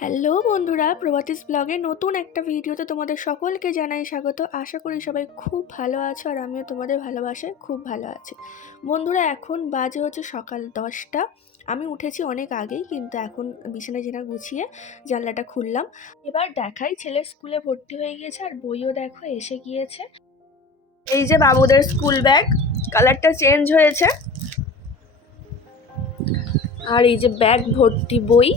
Hello বন্ধুরা, প্রভাতিস ব্লগে নতুন একটা ভিডিওতে তোমাদের সকলকে জানাই স্বাগত। আশা করি সবাই খুব ভালো আছো আর আমিও তোমাদের ভালোবাসায় খুব ভালো আছি। বন্ধুরা, এখন বাজে হচ্ছে সকাল 10টা। আমি উঠেছি অনেক আগেই, কিন্তু এখন বিছানা টিছানা গুছিয়ে জানলাটা খুললাম। এবার দেখাই, ছেলের স্কুলে ভর্তি হয়ে গিয়েছে আর বইও দেখো এসে গিয়েছে। এই যে বাবুদের স্কুল ব্যাগ, কালারটা চেঞ্জ হয়েছে। আর এই যে ব্যাগ ভর্তি বই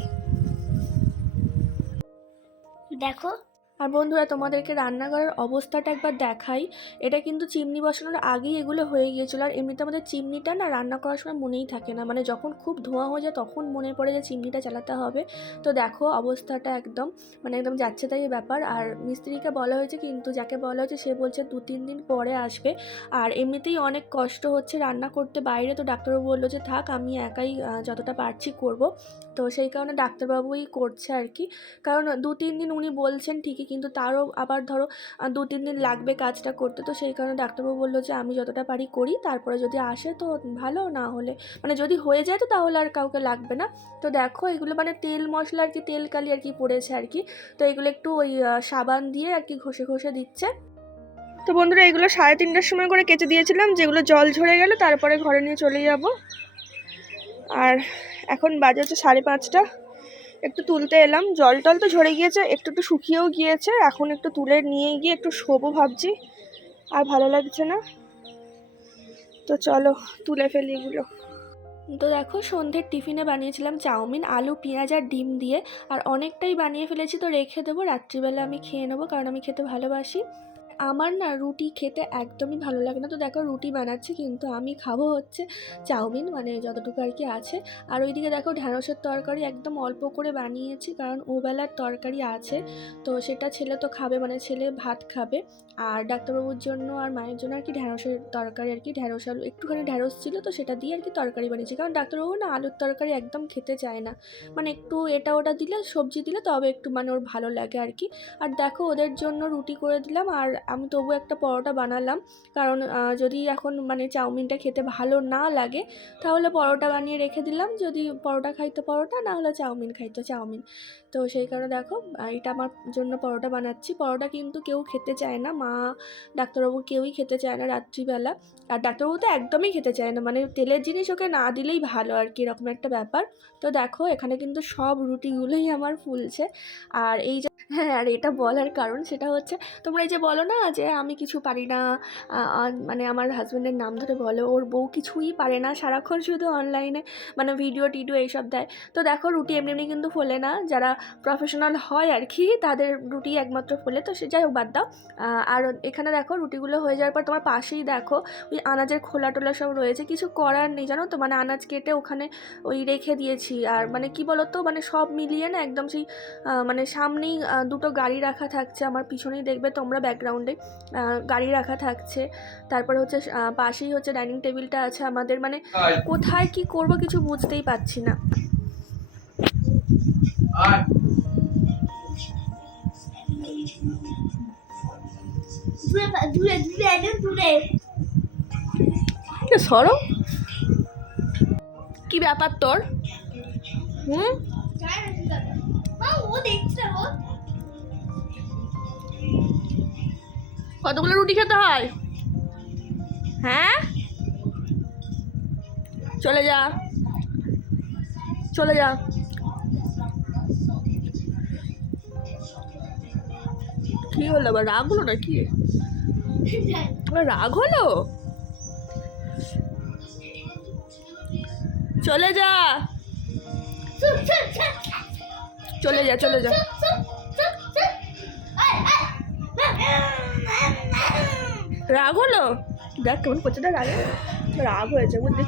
দেখো। আর বন্ধুরা, তোমাদেরকে রান্নাঘরের অবস্থাটা একবার দেখাই। এটা কিন্তু চিমনি বসানোর আগেই এগুলো হয়ে গিয়েছিলো। আর এমনিতে আমাদের চিমনিটা না রান্না করার সময় মনেই থাকে না, মানে যখন খুব ধোঁয়া হয়ে যায় তখন মনে পড়ে যে চিমনিটা চালাতে হবে। তো দেখো অবস্থাটা একদম যাচ্ছে তাই ব্যাপার। আর মিস্ত্রিকে বলা হয়েছে, কিন্তু যাকে বলা হয়েছে সে বলছে 2-3 দিন পরে আসবে। আর এমনিতেই অনেক কষ্ট হচ্ছে রান্না করতে বাইরে, তো ডাক্তারবাবু বললো যে থাক, আমি একাই যতটা পারছি করব। তো সেই কারণে ডাক্তারবাবুই করছে আর কি। কারণ 2-3 দিন উনি বলছেন ঠিকই, কিন্তু তারও আবার ধরো 2-3 দিন লাগবে কাজটা করতে। তো সেই কারণে ডাক্তারবাবু বললো যে আমি যতটা পারি করি, তারপরে যদি আসে তো ভালো, না হলে যদি হয়ে যায় তো তাহলে আর কাউকে লাগবে না। তো দেখো এগুলো তেল মশলা আর কি, তেল কালি আর কি পড়েছে আর কি। তো এগুলো একটু ওই সাবান দিয়ে আর কি ঘষে ঘষে দিচ্ছে। তো বন্ধুরা, এগুলো 3:30টার সময় করে কেচে দিয়েছিলাম, যেগুলো জল ঝরে গেল তারপরে ঘরে নিয়ে চলে যাব। আর এখন বাজে হচ্ছে 5:30। একটু তুলতে এলাম, জল টল তো ঝরে গিয়েছে, একটু শুকিয়েও গিয়েছে। এখন একটু তুলে নিয়ে গিয়ে একটু শোবো ভাবছি, আর ভালো লাগছে না। তো চলো তুলে ফেলি এগুলো। তো দেখো, সন্ধ্যের টিফিনে বানিয়েছিলাম চাউমিন, আলু পেঁয়াজ আর ডিম দিয়ে। আর অনেকটাই বানিয়ে ফেলেছি, তো রেখে দেবো, রাত্রিবেলা আমি খেয়ে নেবো, কারণ আমি খেতে ভালোবাসি। আমার না রুটি খেতে একদমই ভালো লাগে না। তো দেখো রুটি বানাচ্ছি, কিন্তু আমি খাবো হচ্ছে চাউমিন, যতটুকু আর কি আছে। আর ওইদিকে দেখো ঢ্যাঁড়সের তরকারি একদম অল্প করে বানিয়েছি, কারণ ওবেলার তরকারি আছে। তো সেটা ছেলে তো খাবে, ছেলে ভাত খাবে। আর ডাক্তারবাবুর জন্য আর মায়ের জন্য আর কি ঢ্যাঁড়সের তরকারি আর কি, ঢ্যাঁড়স আলু একটুখানি ঢ্যাঁড়স ছিল, তো সেটা দিয়ে আর কি তরকারি বানিয়েছি। কারণ ডাক্তারবাবু না আলুর তরকারি একদম খেতে চায় না, একটু এটা ওটা দিলে, সবজি দিলে তবে একটু ওর ভালো লাগে আর কি। আর দেখো ওদের জন্য রুটি করে দিলাম, আর আমি তবু একটা পরোটা বানালাম। কারণ যদি এখন চাউমিনটা খেতে ভালো না লাগে, তাহলে পরোটা বানিয়ে রেখে দিলাম। যদি পরোটা খাইতো পরোটা, না হলে চাউমিন খাইতো চাউমিন। তো সেই কারণে দেখো এটা আমার জন্য পরোটা বানাচ্ছি। পরোটা কিন্তু কেউ খেতে চায় না, মা ডাক্তারবাবু কেউই খেতে চায় না রাত্রিবেলা। আর ডাক্তারবাবু তো একদমই খেতে চায় না, তেলের জিনিস ওকে না দিলেই ভালো আর কি, এরকম একটা ব্যাপার। তো দেখো এখানে কিন্তু সব রুটিগুলোই আমার ফুলছে। আর এই যে হ্যাঁ, আর এটা বলার কারণ সেটা হচ্ছে, তোমরা এই যে বলো না যে আমি কিছু পারি না, আমার হাজব্যান্ডের নাম ধরে বলো, ওর বউ কিছুই পারে না, সারাক্ষণ শুধু অনলাইনে ভিডিও টিডিও এইসব দেয়। তো দেখো রুটি এমনি এমনি কিন্তু ফোলে না, যারা প্রফেশনাল হয় আর কি তাদের রুটি একমাত্র ফোলে। তো সে যাই হোক, বাদ দাও। আর এখানে দেখো রুটিগুলো হয়ে যাওয়ার পর তোমার পাশেই দেখো ওই আনাজের খোলা টোলা সব রয়েছে, কিছু করার নেই জানো তো, আনাজ কেটে ওখানে ওই রেখে দিয়েছি। আর কি বলো তো, সব মিলিয়ে না একদম সেই সামনেই দুটো গাড়ি রাখা থাকছে, আমার পিছনেই দেখবে তোমরা ব্যাকগ্রাউন্ডে গাড়ি রাখা থাকছে। তারপরে হচ্ছে পাশেই হচ্ছে ডাইনিং টেবিলটা আছে আমাদের। কোথায় কি করব কিছু বুঝতেই পারছি না। সরো, কি ব্যাপার তোর? কতগুলো রুটি খেতে হয়? হ্যাঁ, চলে যা, চলে যা। কি হলো আবার, রাগ হলো নাকি? রাগ হলো? চলে যা, চলে যা, চলে যা। রাগ হলো? দেখ কেমন করছে, রাগ হয়েছে বুঝলি।